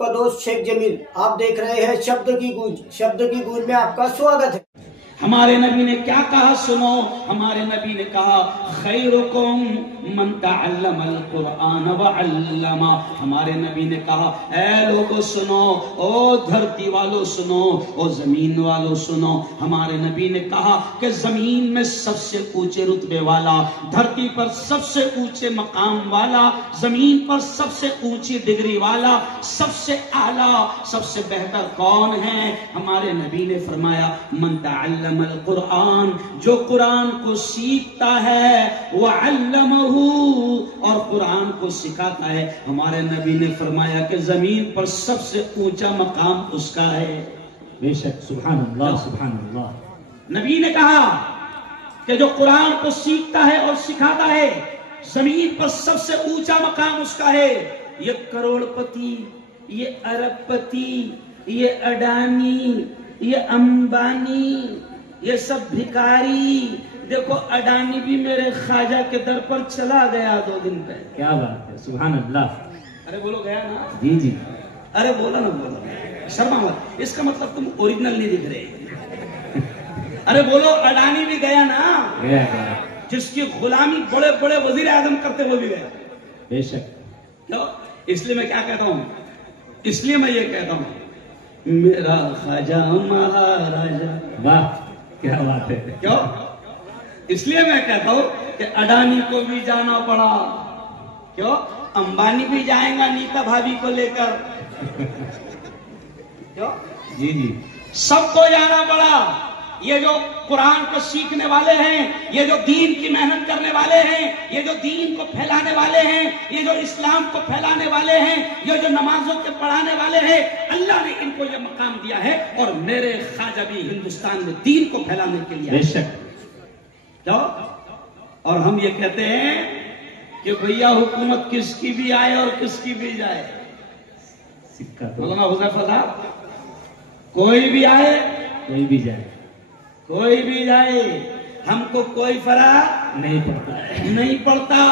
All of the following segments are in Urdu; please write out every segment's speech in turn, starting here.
آپ کا دوست شیخ جمیل، آپ دیکھ رہے ہیں شبد کی گونج میں آپ کا سواگت ہے۔ ہمارے نبی نے کیا کہا سنو، ہمارے نبی نے کہا خیرکم من تعلم القرآن وعلمہ۔ ہمارے نبی نے کہا اے لوگو سنو، او دھرتی والو سنو، او زمین والو سنو۔ ہمارے نبی نے کہا کہ زمین میں سب سے اونچے رتبے والا، دھرتی پر سب سے اونچے مقام والا، زمین پر سب سے اونچی ڈگری والا، سب سے اعلیٰ، سب سے بہتر کون ہے؟ ہمارے نبی نے فرمایا من تعلم القرآن، جو قرآن کو سیکھتا ہے، وعلمہ، اور قرآن کو سکھاتا ہے۔ ہمارے نبی نے فرمایا کہ زمین پر سب سے اونچا مقام اس کا ہے۔ بے شک، سبحان اللہ سبحان اللہ۔ نبی نے کہا کہ جو قرآن کو سیکھتا ہے اور سکھاتا ہے، زمین پر سب سے اونچا مقام اس کا ہے۔ یہ کروڑ پتی، یہ ارب پتی، یہ اڈانی، یہ امبانی، یہ سب بھکاری، دیکھو اڈانی بھی میرے خواجہ کے در پر چلا گیا 2 دن پہلے۔ کیا بات ہے، سبحان اللہ۔ ارے بولو گیا نا؟ جی جی، ارے بولا نا، بولا، شرما مت، اس کا مطلب تم اوریجنل نہیں دکھ رہے۔ ارے بولو اڈانی بھی گیا نا؟ گیا گیا، جس کی غلامی بڑے بڑے وزیر اعظم کرتے وہ بھی گیا۔ بے شک۔ کیوں؟ اس لیے میں کیا کہتا ہوں، اس لیے میں یہ کہتا ہوں میرا خواجہ مہاراجا۔ واہ، کیا بات ہے۔ کیوں؟ اس لیے میں کہتا ہوں کہ اڈانی کو بھی جانا پڑا، کیوں؟ امبانی بھی جائیں گا نیتا بھابھی کو لے کر، کیوں؟ جی جی، سب کو جانا پڑا۔ یہ جو قرآن کو سیکھنے والے ہیں، یہ جو دین کی محنت کرنے والے ہیں، یہ جو دین کو پھیلانے والے ہیں، یہ جو اسلام کو پھیلانے والے ہیں، یہ جو نمازوں کے پڑھانے والے ہیں، اللہ نے ان کو یہ مقام دیا ہے، اور میرے خواجہ بھی ہندوستان میں دین کو پھیلانے کے لیے۔ بے شک۔ کیوں؟ اور ہم یہ کہتے ہیں کہ بھیا حکومت کس کی بھی آئے اور کس کی بھی جائے، سکہ تو مولانا حذیفہ صاحب، کوئی بھی آئے کوئی بھی جائے، کوئی بھی جائے، ہم کو کوئی فرق نہیں پڑتا۔ نہیں پڑتا۔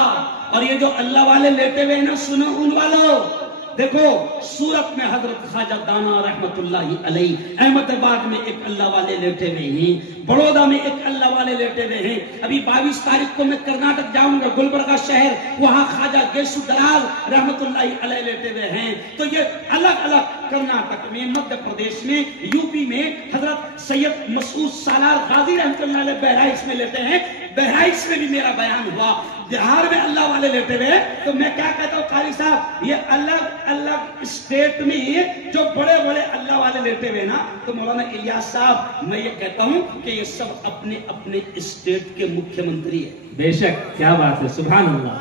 اور یہ جو اللہ والے لیٹے ہوئے نا، سنو ان والوں، دیکھو سورت میں حضرت خواجہ دانا رحمت اللہ علیہ، احمد آباد میں ایک اللہ والے لیٹے ہوئے ہیں، بڑودا میں ایک اللہ والے لیٹے ہوئے ہیں۔ ابھی 22 تاریخ کو میں کرناٹک جاؤں گا، گلبرگہ شہر، وہاں خواجہ گیسو دراز رحمت اللہ علیہ لیٹے ہوئے ہیں۔ تو یہ الگ الگ کرناٹک میں، مدھیہ پردیش میں، یو پی میں حضرت سید مسعود سالار غازی رحمت اللہ علیہ بہرائچ میں لیتے ہیں۔ بہرائچ میں بھی میرا بیان ہوا، بہار میں اللہ والے لیتے ہوئے۔ تو میں کیا کہتا ہوں قاری صاحب، یہ الگ الگ اسٹیٹ میں جو بڑے بڑے اللہ والے لیتے ہوئے نا، تو مولانا الیاس صاحب میں یہ کہتا ہوں کہ یہ سب اپنے اپنے اسٹیٹ کے مکھیہ منتری ہیں۔ بے شک، کیا بات ہے، سبحان اللہ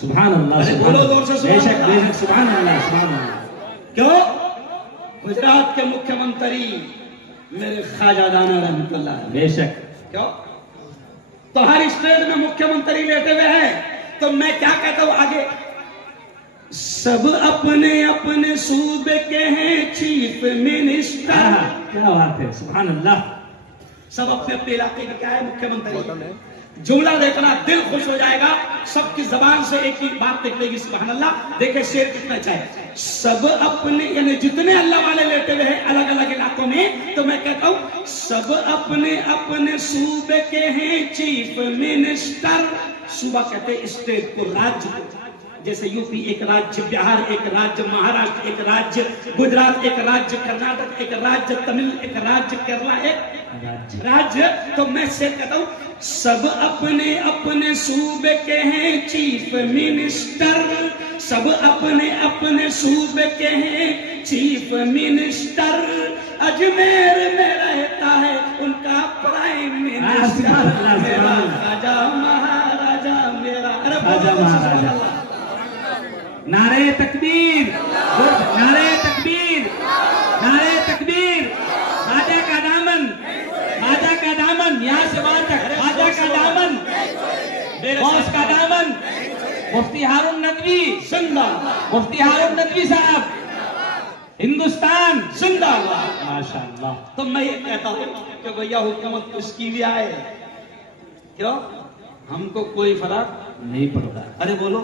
سبحان اللہ۔ بولو زور سے بے سبحان شک بے اللہ۔ شک، سبحان اللہ سبحان اللہ۔ کیوں؟ گجرات کے مکھیہ منتری میرے خواجہ دانا رحمت اللہ علیہ۔ بے شک۔ کیوں؟ تو ہر اسٹیٹ میں مکھیہ منتری لیٹے ہوئے ہیں۔ تو میں کیا کہتا ہوں آگے، سب اپنے اپنے صوبے کے ہیں چیف منسٹر۔ کیا بات ہے، سبحان اللہ۔ سب اپنے اپنے علاقے کا کیا ہے، مکھیہ منتری۔ جملہ دیکھنا دل خوش ہو جائے گا، سب کی زبان سے ایک ہی بات نکلے گی، سبحان اللہ۔ دیکھیں شعر کتنا چاہے، سب اپنے، یعنی جتنے اللہ والے لیٹے ہوئے ہیں الگ الگ علاقوں میں، تو میں کہتا ہوں سب اپنے اپنے صوبے کے ہیں چیف منسٹر۔ صوبہ کہتے ہیں اسٹیٹ کو، راجیہ، جیسے یو پی ایک راجیہ، بہار ایک راجیہ، مہاراشٹر ایک راجیہ، گجرات ایک راجیہ، کرناٹک ایک راجیہ، تمل ایک راجیہ، کیرلا ایک راجیہ۔ تو میں سے کہتا ہوں سب اپنے اپنے صوبے کے ہیں چیف منسٹر، سب اپنے اپنے صوبے کے ہیں چیف منسٹر۔ اجمیر میں رہتا ہے ان کا پرائم منسٹر، میرا خواجہ مہاراجا، میرا خواجہ مہاراجا۔ نعرہ تکبیر، نعرہ تکبیر، نعرہ تکبیر۔ خواجہ کا دامن، خواجہ کا دامن، یہاں سے وہاں تک، خواجہ کا دامن، غوث کا دامن۔ مفتی ہارون ندوی زندہ، مفتی ہارون ندوی صاحب، ہندوستان زندہ باد۔ ماشاءاللہ۔ تو میں یہ کہتا ہوں کہ بھیا حکومت کس کی بھی آئے، کیوں؟ ہم کو کوئی فرق نہیں پڑتا۔ ارے بولو،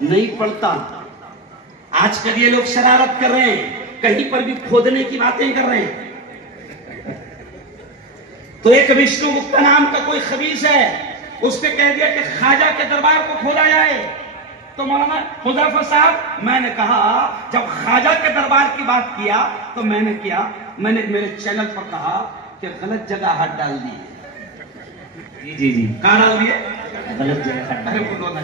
نہیں پڑتا۔ آج کل یہ لوگ شرارت کر رہے ہیں، کہیں پر بھی کھودنے کی باتیں کر رہے ہیں. تو ایک وشنو گپتا نام کا کوئی خبیث ہے، اس نے کہہ دیا کہ خواجہ کے دربار کو کھودا جائے. تو مولانا حذیفہ صاحب، میں نے کہا جب خواجہ کے دربار کی بات کیا تو میں نے میرے چینل پر کہا کہ غلط جگہ ہاتھ ڈال دیے. جی کہاں ڈال دیے؟ غلط جگہ. ارے بولو نا،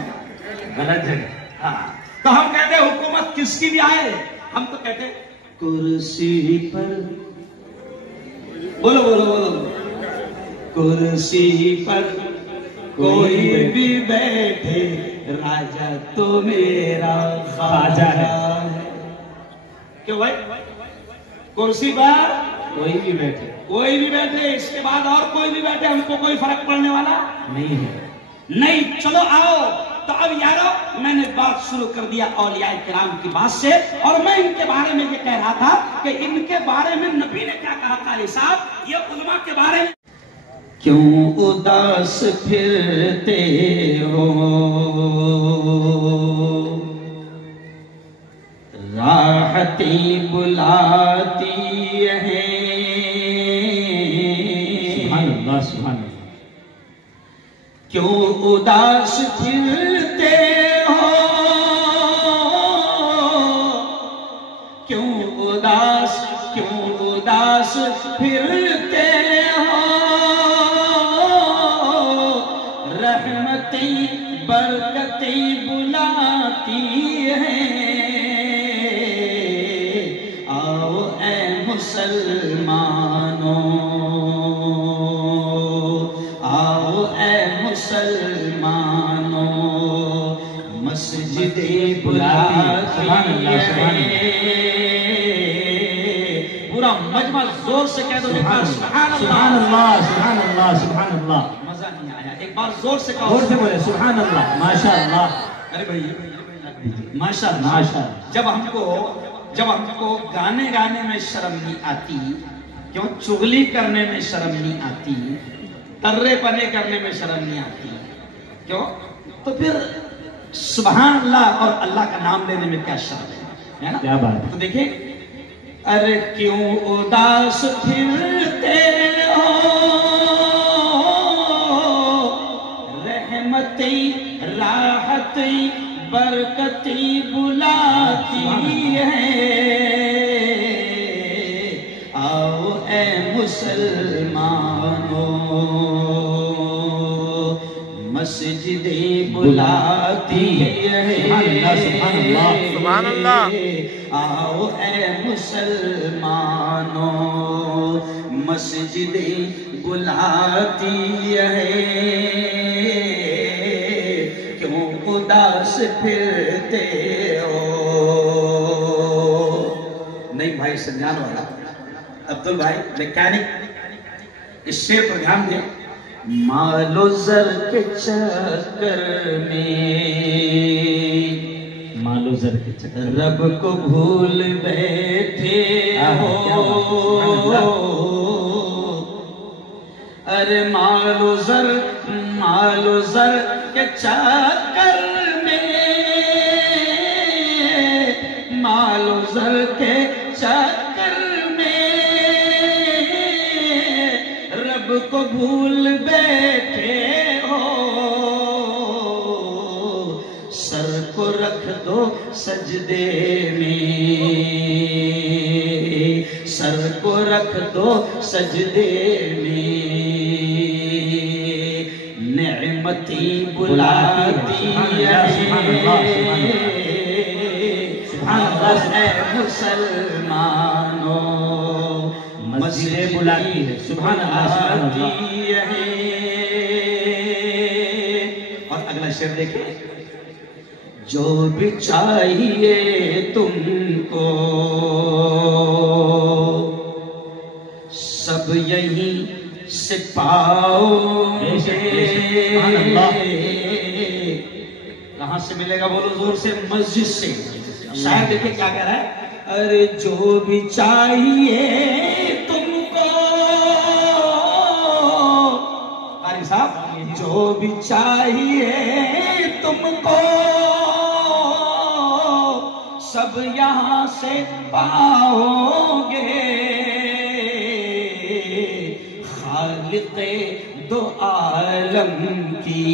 غلط جگہ. ہاں. تو ہم کہتے ہیں حکومت کس کی بھی آئے، ہم تو کہتے ہیں کرسی پر، بولو بولو بولو، کرسی پر کوئی بھی بیٹھے راجا تو میرا خواجہ ہے. کیوں بھائی؟ کرسی پر کوئی بھی بیٹھے، کوئی بھی بیٹھے، اس کے بعد اور کوئی بھی بیٹھے، ہم کو کوئی فرق پڑنے والا نہیں ہے. نہیں. چلو آؤ. تو اب یارو میں نے بات شروع کر دیا اولیاء کرام کی بات سے، اور میں ان کے بارے میں یہ کہہ رہا تھا کہ ان کے بارے میں نبی نے کیا کہا تھا. صاحب یہ علماء کے بارے میں کیوں اداس پھرتے ہو، راحتی بلاتی ہے. سبحان اللہ سبحان اللہ. کیوں اداس پھرتے ہو، کیوں اداس پھرتے ہو، رحمتی برکتی بلاتی ہے. آؤ اے مسلمانوں، آؤ اے مسلمانوں، مسجد بلاتی ہے. پورا مجمع زور سے کہہ دو. سبحان اللہ سبحان اللہ سبحان اللہ. مزہ نہیں آیا، ایک بار زور سے کہو. زور سے بولے سبحان اللہ. ماشاء اللہ. ارے بھائی ماشاء اللہ. ماشاء. جب ہم کو گانے میں شرم نہیں آتی، کیوں چغلی کرنے میں شرم نہیں آتی، ترے پنے کرنے میں شرم نہیں آتی، کیوں؟ تو پھر سبحان اللہ اور اللہ کا نام لینے میں کیا شرم ہے نا؟ کیا بات ہے. تو دیکھیں، ارے کیوں اداس پھرتے ہو، رحمتی راحتی برکتی بلاتی ہے. آؤ اے مسلمانوں، مسجد بلاتی ہے. سبحان اللہ سبحان اللہ. آؤ اے مسلمانوں، مسجد بلاتی ہے. کیوں اداس پھرتے ہو. نہیں بھائی سنجان والا عبدال بھائی میکینک، اس شعر پر دھیان دیں. مال و زر کے چکر میں، مال و زر کے چکر رب کو بھول بیٹھے ہو. ارے مال و زر کے چکر میں، مال و زر کے چکر میں رب کو بھول بیٹھے ہو. سر کو رکھ دو سجدے میں، سر کو رکھ دو سجدے میں. نعمتی بلاتی ہے. اے مسلمانوں، مسجد بلاتی ہے. سبحان اللہ سبحان اللہ. اور اگلا شعر دیکھیں. جو بھی چاہیے تم کو سب یہیں سے پاؤ گے. کہاں سے ملے گا بولو زور سے. مسجد سے. شاید دیکھیں کیا کہہ رہا ہے. ارے جو بھی چاہیے تم کو، قاری صاحب جو بھی چاہیے تم کو سب سب یہاں سے پاؤ گے، خالق دو عالم کی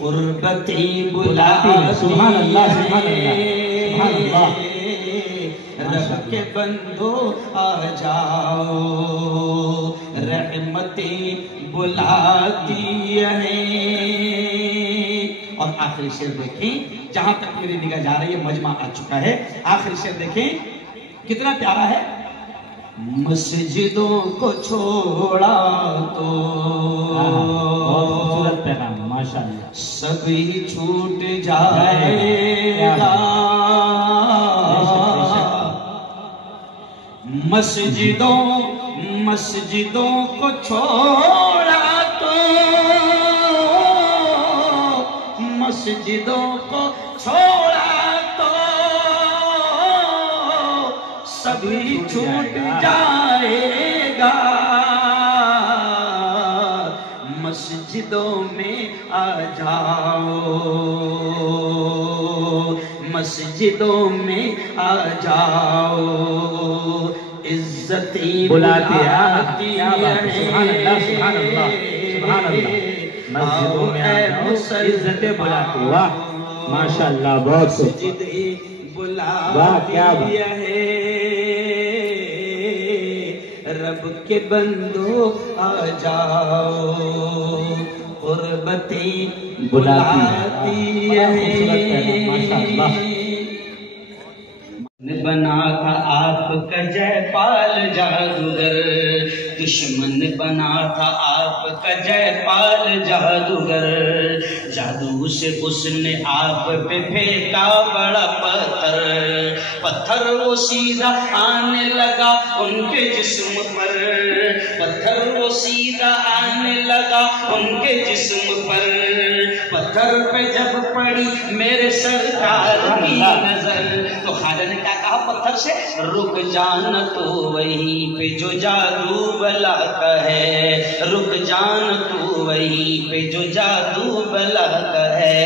قربتی بلاتی ہے۔ سبحان اللہ سبحان اللہ سبحان اللہ۔ رب کے بندو آ جاؤ، رحمتی بلاتی ہے۔ اور آخری شعر دیکھیں، جہاں تک میری نگاہ جا رہی ہے مجمع آ چکا ہے، آخری شعر دیکھیں کتنا پیارا ہے۔ مسجدوں کو چھوڑا تو بہت خوبصورت پیغام، ماشاءاللہ، سبھی چھوٹ جائے گا۔ مسجدوں کو چھوڑا تو، مسجدوں کو چھوڑا تو سبھی چھوٹ جائے گا۔ مسجدوں میں آ جاؤ، مسجدوں میں آ جاؤ، عزتی بلاتی ہے۔ سبحان اللہ سبحان اللہ سبحان اللہ۔ مسجدوں میں آ جاؤ، عزت بلاتی، واہ ماشاءاللہ، بہت مسجد بلاتی ہے، رب کے بندو آ جاؤ، قربتی بلاتی ہے۔ بنا تھا آپ کا جے پال جادوگر، دشمن بنا تھا آپ کا جے پال جادوگر، جادو سے اس نے آپ پہ پھینکا بڑا پتھر، پتھر وہ سیدھا آنے لگا ان کے جسم پر، پتھر وہ سیدھا آنے لگا ان کے جسم پر، پتھر پہ جب پڑی میرے سرکار کی نظر تو خواجہ نے کیا کہا پتھر سے؟ رک جانا تو وہیں پہ جو جادو بلا کا ہے، رک جانا تو وہیں پہ جو جادو بلا کا ہے،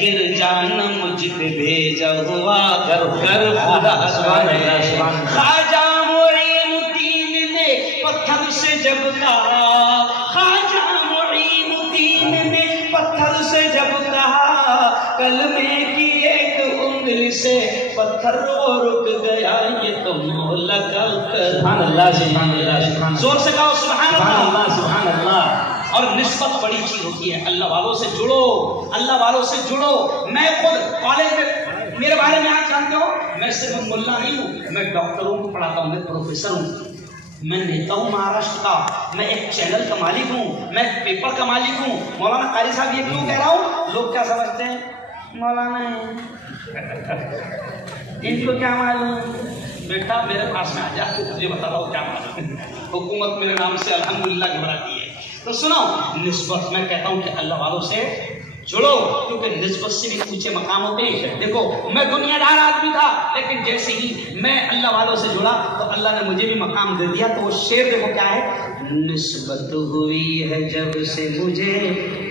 گر جانا مجھ پہ بھیجا ہوا کر خدا کا ہے۔ خواجہ معین الدین نے پتھر سے جب کہا، خواجہ معین الدین نے پتھر سے جب کہا، کلمے کی ایک انگلی سے پتھر وہ رک گیا، یہ تو مولا کا کرم۔ سبحان اللہ سبحان اللہ سبحان اللہ، زور سے کہو سبحان اللہ سبحان اللہ۔ اور نسبت بڑی چیز ہوتی ہے، اللہ والوں سے جڑو، اللہ والوں سے جڑو۔ میں خود کالج میں میرے بارے میں آپ جانتے ہو، میں صرف ملا نہیں ہوں، میں ڈاکٹروں کو پڑھاتا ہوں، میں پروفیسر ہوں، میں نیتا ہوں مہاراشٹر کا، میں ایک چینل کا مالک ہوں، میں ایک پیپر کا مالک ہوں۔ مولانا قاری صاحب یہ کیوں کہہ رہا ہوں؟ لوگ کیا سمجھتے ہیں مولانا ہے، ان کو کیا معلوم؟ بیٹا میرے پاس میں آ جا، تجھے بتا رہا ہوں کیا معلوم۔ حکومت میرے نام سے الحمدللہ گھبراتی ہے۔ تو سنو، نسبت میں کہتا ہوں کہ اللہ والوں سے جڑو، کیونکہ نسبت سے بھی اونچے مقام ہوتے ہیں۔ دیکھو میں دنیا دار آدمی تھا، لیکن جیسے ہی میں اللہ والوں سے جڑا تو اللہ نے مجھے بھی مقام دے دیا۔ تو وہ شعر دیکھو کیا ہے، نسبت ہوئی ہے جب سے مجھے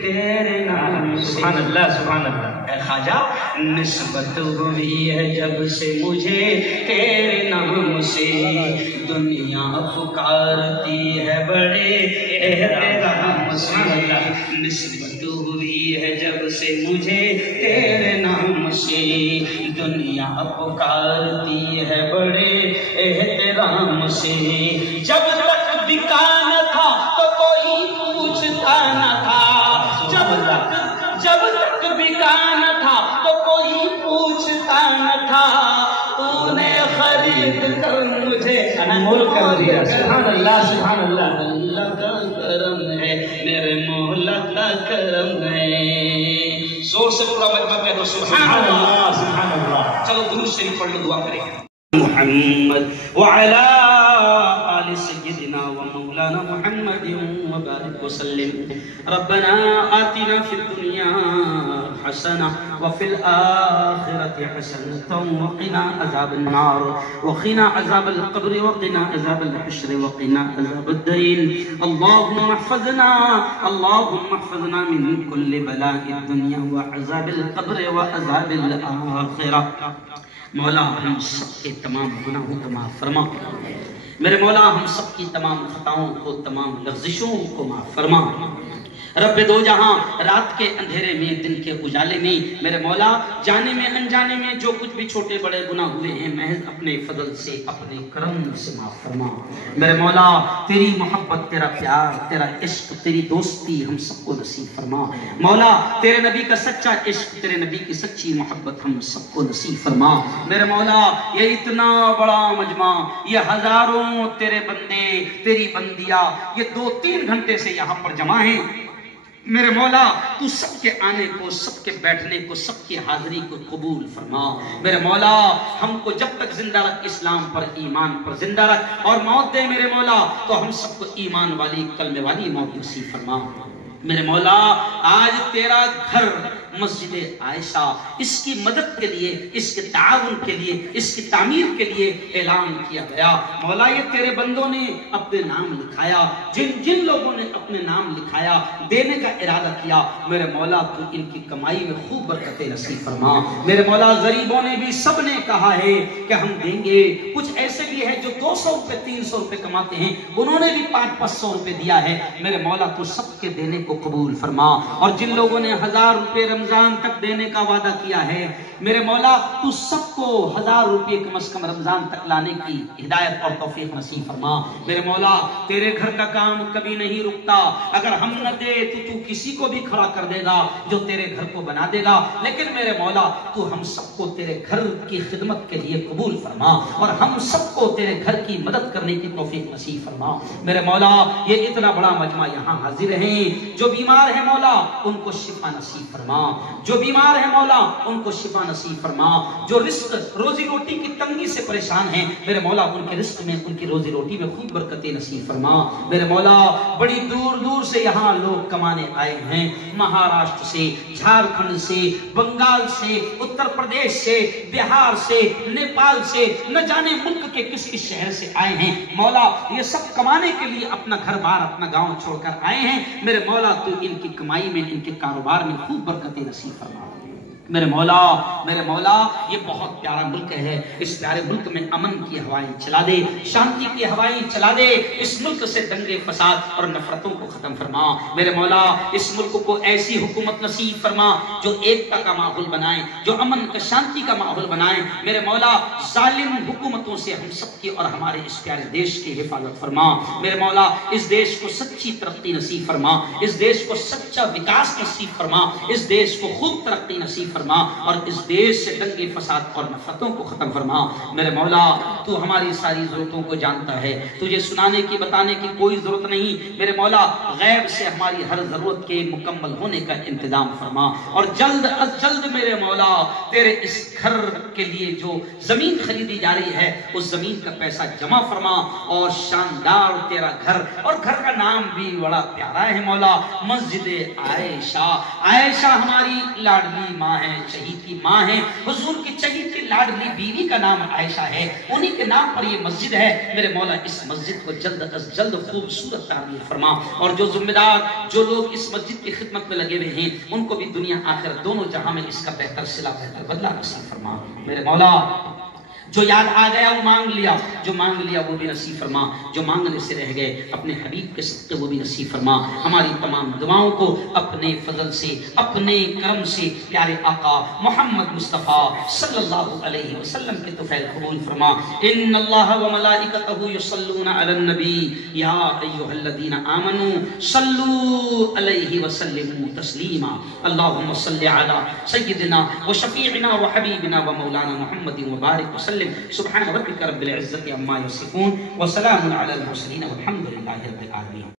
تیرے نام سے، سبحان اللہ سبحان اللہ۔ اے خواجہ نسبت ہوئی ہے جب سے مجھے تیرے نام سے، دنیا پکارتی ہے بڑے احترام سے، نسبت ہوئی ہے جب سے مجھے تیرے نام سے، دنیا پکارتی ہے بڑے احترام سے، جب تک بکا نہ تھا تو کوئی پوچھتا نہ تھا، جب تک بکا نہ تھا تو کوئی پوچھتا نہ تھا، تو نے خرید کر مجھے انمول کر دیا۔ سبحان اللہ سبحان اللہ۔ اللہ کا کرم ہے، میرے مولا کا کرم ہے۔ زور سے پورا مجمع کہہ دو سبحان اللہ سبحان اللہ۔ چلو درود شریف پڑھ لو، دعا کریں۔ محمد وعلى آل سيدنا ومولانا محمد وبارك وسلم۔ ربنا آتنا في الدنيا حسنة وفي الآخرة حسنة وقنا عذاب النار وقنا عذاب القبر وقنا عذاب الحشر وقنا عذاب الدين اللهم احفظنا من كل بلاء الدنيا وعذاب القبر وعذاب الآخرة مولا ہم سب کے تمام گناہوں کو معاف فرما میرے مولا ہم سب کی تمام خطاؤں کو تمام لغزشوں کو معاف فرما رب دو جہاں رات کے اندھیرے میں دن کے اجالے میں میرے مولا جانے میں انجانے میں جو کچھ بھی چھوٹے بڑے گناہ ہوئے ہیں محض اپنے فضل سے اپنے کرم سے معاف فرما میرے مولا تیری محبت تیرا پیار تیرا عشق تیری دوستی ہم سب کو نصیب فرما مولا تیرے نبی کا سچا عشق تیرے نبی کی سچی محبت ہم سب کو نصیب فرما میرے مولا یہ اتنا بڑا مجمع یہ ہزاروں تیرے بندے تیری بندیاں یہ 2-3 گھنٹے سے یہاں پر جمع ہیں میرے مولا تو سب کے آنے کو سب کے بیٹھنے کو سب کی حاضری کو قبول فرما میرے مولا ہم کو جب تک زندہ رکھ اسلام پر ایمان پر زندہ رکھ اور موت دے میرے مولا تو ہم سب کو ایمان والی کلمے والی موت نصیب فرما میرے مولا آج تیرا گھر مسجد عائشہ اس کی مدد کے لیے اس کے تعاون کے لیے اس کی تعمیر کے لیے اعلان کیا گیا مولا یہ تیرے بندوں نے اپنے نام لکھایا جن لوگوں نے اپنے نام لکھایا دینے کا ارادہ کیا میرے مولا تو ان کی کمائی میں خوب برکت نصیب فرما میرے مولا غریبوں نے بھی سب نے کہا ہے کہ ہم دیں گے کچھ ایسے بھی ہے جو 200 روپے 300 روپے کماتے ہیں انہوں نے بھی 500 روپے دیا ہے میرے مولا تو سب کے دینے کو قبول فرما اور جن لوگوں نے 1000 روپے رمضان تک دینے کا وعدہ کیا ہے میرے مولا تو سب کو 1000 روپے کم از کم رمضان تک لانے کی ہدایت اور توفیق نصیب فرما میرے مولا تیرے گھر کا کام کبھی نہیں رکتا اگر ہم نہ دے تو کسی کو بھی کھڑا کر دے گا جو تیرے گھر کو بنا دے گا لیکن میرے مولا تو ہم سب کو تیرے گھر کی خدمت کے لیے قبول فرما اور ہم سب کو تیرے گھر کی مدد کرنے کی توفیق نصیب فرما میرے مولا یہ اتنا بڑا مجمع یہاں حاضر ہیں جو بیمار ہیں مولا ان کو شفا نصیب فرما جو بیمار ہیں مولا ان کو شفا نصیب فرما جو رزق روزی روٹی کی تنگی سے پریشان ہیں میرے مولا ان کے رزق میں ان کی روزی روٹی میں خوب برکتیں نصیب فرما میرے مولا بڑی دور دور سے یہاں لوگ کمانے آئے ہیں مہاراشٹر سے جھارکھنڈ سے بنگال سے اتر پردیش سے بہار سے نیپال سے نہ جانے ملک کے کس کس شہر سے آئے ہیں مولا یہ سب کمانے کے لیے اپنا گھر بار اپنا گاؤں چھوڑ کر آئے ہیں میرے مولا تو ان کی کمائی میں ان کے کاروبار میں خوب برکتیں نصیب فرما میرے مولا یہ بہت پیارا ملک ہے اس پیارے ملک میں امن کی ہوائیں چلا دے شانتی کی ہوائیں چلا دے اس ملک سے دنگے فساد اور نفرتوں کو ختم فرما میرے مولا اس ملک کو ایسی حکومت نصیب فرما جو ایکتا کا ماحول بنائے جو امن کا شانتی کا ماحول بنائے میرے مولا ظالم حکومتوں سے ہم سب کی اور ہمارے اس پیارے دیش کی حفاظت فرما میرے مولا اس دیش کو سچی ترقی نصیب فرما اس دیش کو سچا وکاس نصیب فرما اس دیش کو خوب ترقی نصیب فرما اور اس دیش سے دنگے فساد اور نفرتوں کو ختم فرما میرے مولا تو ہماری ساری ضرورتوں کو جانتا ہے تجھے سنانے کی بتانے کی کوئی ضرورت نہیں میرے مولا غیب سے ہماری ہر ضرورت کے مکمل ہونے کا انتظام فرما اور جلد از جلد میرے مولا تیرے اس گھر کے لیے جو زمین خریدی جا رہی ہے اس زمین کا پیسہ جمع فرما اور شاندار تیرا گھر اور گھر کا نام بھی بڑا پیارا ہے مولا مسجد عائشہ ہماری لاڈلی ماں ہے شہید کی ماں ہے حضور کی شہید کی لاڈلی بیوی کا نام عائشہ ہے انہی کے نام پر یہ مسجد ہے میرے مولا اس مسجد کو جلد از جلد خوبصورت تعمیر فرما اور جو ذمہ دار جو لوگ اس مسجد کی خدمت میں لگے ہوئے ہیں ان کو بھی دنیا آخر دونوں جہاں میں اس کا بہتر صلہ بہتر بدلہ نصیب فرما میرے مولا جو یاد آ گیا وہ مانگ لیا جو مانگ لیا وہ بھی نصیب فرما جو مانگنے سے رہ گئے اپنے حبیب کے صدقے وہ بھی نصیب فرما ہماری تمام دعاؤں کو اپنے فضل سے اپنے کرم سے پیارے آقا محمد مصطفیٰ صلی اللہ علیہ وسلم کے طفیل قبول فرما ان اللہ و ملائکتہ یصلون علی النبی یا ایھا الذین آمنوا صلوا علیہ وسلموا تسلیما اللہم صلی علی سیدنا و شفیعنا و حبیبنا و مولانا محمد وبارک وسلم سبحان ربک رب العزة عما یصفون وسلام علی المرسلین والحمد للہ رب العالمین